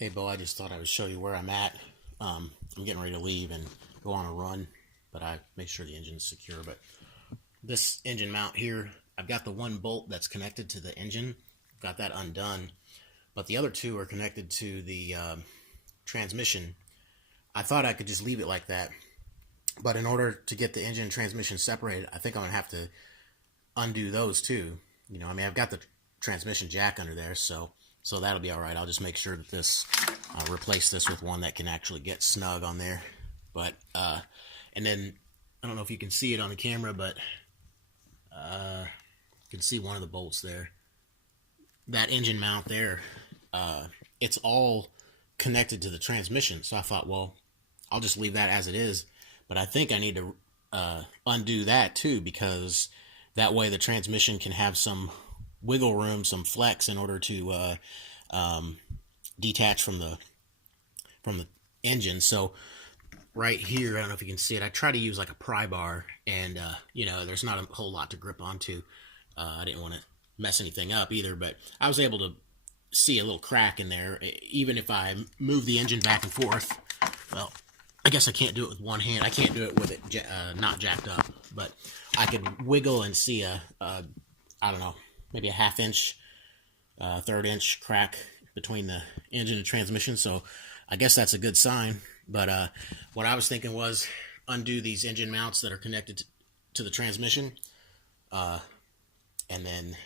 Hey, Bo, I just thought I would show you where I'm at. I'm getting ready to leave and go on a run, but I make sure the engine's secure. But this engine mount here, I've got the one bolt that's connected to the engine, got that undone, but the other two are connected to the transmission. I thought I could just leave it like that, but in order to get the engine and transmission separated, I think I'm gonna have to undo those too. I mean, I've got the transmission jack under there, so that'll be all right. I'll just make sure that this replace this with one that can actually get snug on there. But and then I don't know if you can see it on the camera, but you can see one of the bolts there. That engine mount there, it's all connected to the transmission. So I thought, well, I'll just leave that as it is. But I think I need to undo that too, because that way the transmission can have some wiggle room, some flex in order to detach from the engine. So right here, I don't know if you can see it, I try to use like a pry bar, and there's not a whole lot to grip onto. I didn't want to mess anything up either, but I was able to see a little crack in there. Even if I move the engine back and forth, well, I guess I can't do it with one hand. I can't do it with it not jacked up, but I could wiggle and see I don't know, maybe a half inch, third inch crack between the engine and transmission. So I guess that's a good sign. But what I was thinking was undo these engine mounts that are connected to the transmission, and then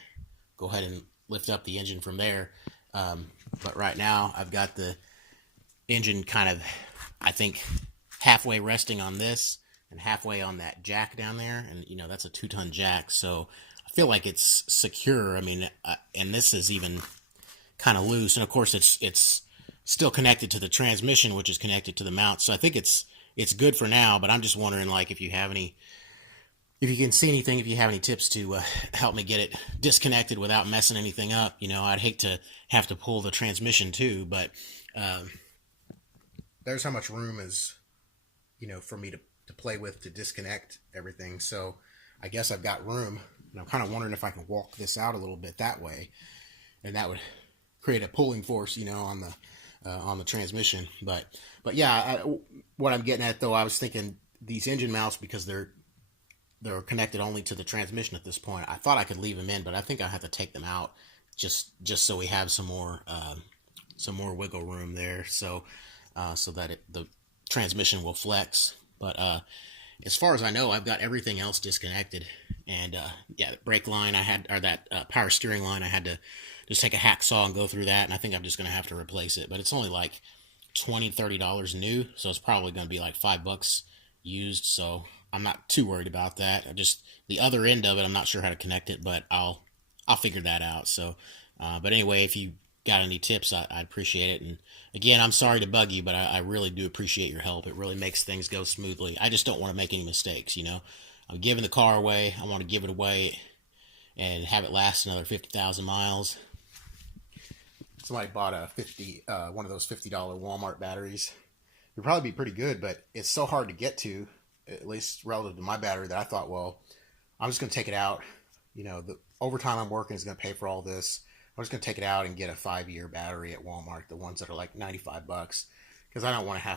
go ahead and lift up the engine from there. But right now I've got the engine kind of, I think, halfway resting on this and halfway on that jack down there. And, that's a 2-ton jack. So I feel like it's secure. I mean, and this is even kind of loose. And of course it's still connected to the transmission, which is connected to the mount. So I think it's good for now, but I'm just wondering, like, if you can see anything, if you have any tips to help me get it disconnected without messing anything up. I'd hate to have to pull the transmission too, but there's how much room is, for me to play with to disconnect everything. So I guess I've got room, and I'm kind of wondering if I can walk this out a little bit that way, and that would create a pulling force, on the transmission. But yeah, what I'm getting at though, I was thinking these engine mounts, because they're connected only to the transmission at this point. I thought I could leave them in, but I think I have to take them out just so we have some more wiggle room there, so that the transmission will flex. But as far as I know, I've got everything else disconnected. And yeah, the brake line that power steering line, I had to just take a hacksaw and go through that, and I think I'm just going to have to replace it. But it's only like $20-$30 new, so it's probably going to be like $5 used. So I'm not too worried about that. The other end of it, I'm not sure how to connect it, but I'll figure that out. So, but anyway, if you got any tips, I'd appreciate it. And again, I'm sorry to bug you, but I really do appreciate your help. It really makes things go smoothly. I just don't want to make any mistakes. I'm giving the car away. I want to give it away and have it last another 50,000 miles. Somebody bought one of those $50 Walmart batteries. It'd probably be pretty good, but it's so hard to get to, at least relative to my battery, that I thought, well, I'm just going to take it out. The overtime I'm working is going to pay for all this. I'm just going to take it out and get a 5-year battery at Walmart, the ones that are like $95, because I don't want to have